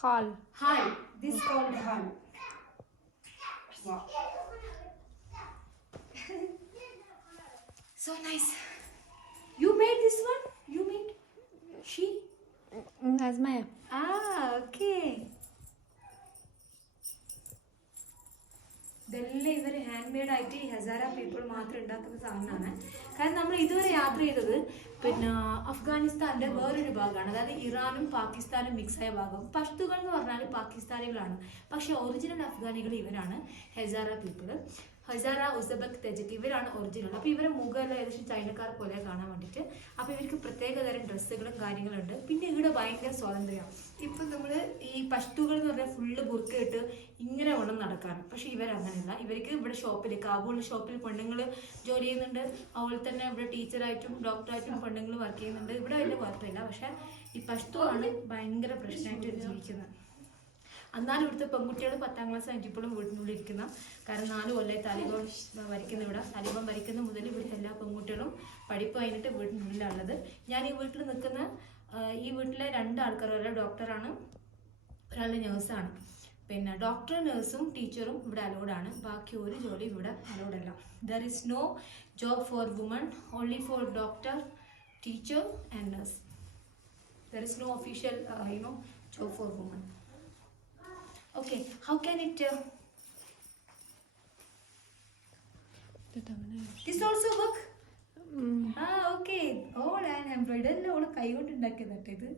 Hall. Hal. This is called hal. Wow. So nice. You made this one? You made? She? That's my. Okay. ഇതെല്ലാം ഇവർ hand made ആയിട്ട് ഈ Hazara people മാത്രം ഉണ്ടാക്കുന്ന സാധനമാണ്. കാരണം നമ്മൾ ഇതുവരെ യാത്ര ചെയ്തത് പിന്നെ അഫ്ഗാനിസ്ഥാന്റെ വേറൊരു ഭാഗമാണ്, അതായത് ഇറാനും പാകിസ്ഥാനും മിക്സായ ഭാഗം. പഷ്തുകൾ എന്ന് പറഞ്ഞാൽ പാകിസ്ഥാനികളാണ്, പക്ഷെ ഒറിജിനൽ അഫ്ഗാനികൾ ഇവരാണ്, ഹസാര പീപ്പിൾ. ഹസാര, ഉസബക്, തജിക് ഇവരാണ് ഒറിജിനൽ. അപ്പോൾ ഇവരെ മുഖമെല്ലാം ഏകദേശം ചൈനക്കാർ പോലെ കാണാൻ വേണ്ടിയിട്ട്. അപ്പോൾ ഇവർക്ക് പ്രത്യേകതരം ഡ്രസ്സുകളും കാര്യങ്ങളുണ്ട്. പിന്നെ ഇവിടെ ഭയങ്കര സ്വാതന്ത്ര്യമാണ്. ഇപ്പം നമ്മൾ ഈ പഷ്തുകൾ എന്ന് പറഞ്ഞാൽ ഫുള്ള് ബുർക്കയിട്ട് ഇങ്ങനെ വേണം നടക്കാറ്. പക്ഷെ ഇവരങ്ങനെയല്ല. ഇവർക്ക് ഇവിടെ ഷോപ്പിൽ, കാബൂൾ ഷോപ്പിൽ പെണ്ണുങ്ങൾ ജോലി ചെയ്യുന്നുണ്ട്. അതുപോലെ തന്നെ ഇവിടെ ടീച്ചറായിട്ടും ഡോക്ടറായിട്ടും പെണ്ണുങ്ങൾ വർക്ക് ചെയ്യുന്നുണ്ട്. ഇവിടെ വലിയ കുഴപ്പമില്ല. പക്ഷെ ഈ പഷ്തു ആണ് ഭയങ്കര പ്രശ്നമായിട്ട് ജീവിക്കുന്നത്. എന്നാലും ഇവിടുത്തെ പെൺകുട്ടികൾ 10ാം ക്ലാസ് കഴിഞ്ഞപ്പോഴും വീട്ടിനുള്ളിൽ ഇരിക്കുന്ന, കാരണം 4 കൊല്ലം താലിബാൻ ഭരിക്കുന്ന ഇവിടെ. താലിബാൻ ഭരിക്കുന്ന മുതൽ ഇവിടുത്തെ എല്ലാ പെൺകുട്ടികളും പഠിപ്പ് കഴിഞ്ഞിട്ട് വീട്ടിനുള്ളിലുള്ളത്. ഞാൻ ഈ വീട്ടിൽ നിൽക്കുന്ന ഈ വീട്ടിലെ 2 ആൾക്കാർ, ഒരാൾ ഡോക്ടറാണ്, ഒരാൾ നേഴ്സാണ്. പിന്നെ ഡോക്ടറും നേഴ്സും ടീച്ചറും ഇവിടെ അലൗഡാണ്. ബാക്കി ഒരു ജോലി ഇവിടെ അലൗഡല്ല. There is no job for woman, only for doctor, teacher and nurse. There is no official job for women. Okay, how can it this also work? Okay. All and embroidery എല്ലാം ഓള് കൈകൊണ്ട് ഉണ്ടാക്കിയതാട്ടെ. ഇത്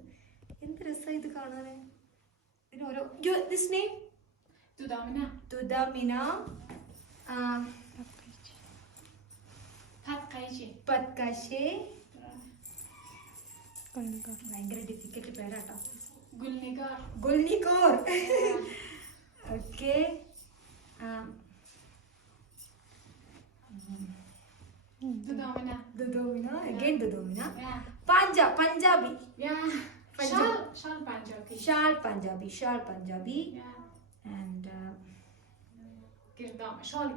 എന്ത് രസമാണ് ഇത് കാണാൻ. ഇതിന് ഓരോ this name Tudamina Patkashe. ഭയങ്കര ഡിഫിക്കൽട്ട് പേരാട്ടോ. ഗുൽനിക്കോർ. Okay. Dudamina. Again Dudamina. Punjabi. Shal Punjabi. And Shawl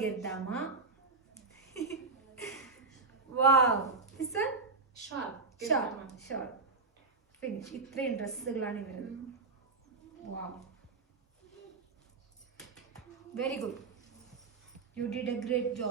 Girdama. Wow. This one? Shawl. Finish. ഇത്രയും ഡ്രസ്സുകളാണ് വരുന്നത്. Wow. Very good. You did a great job.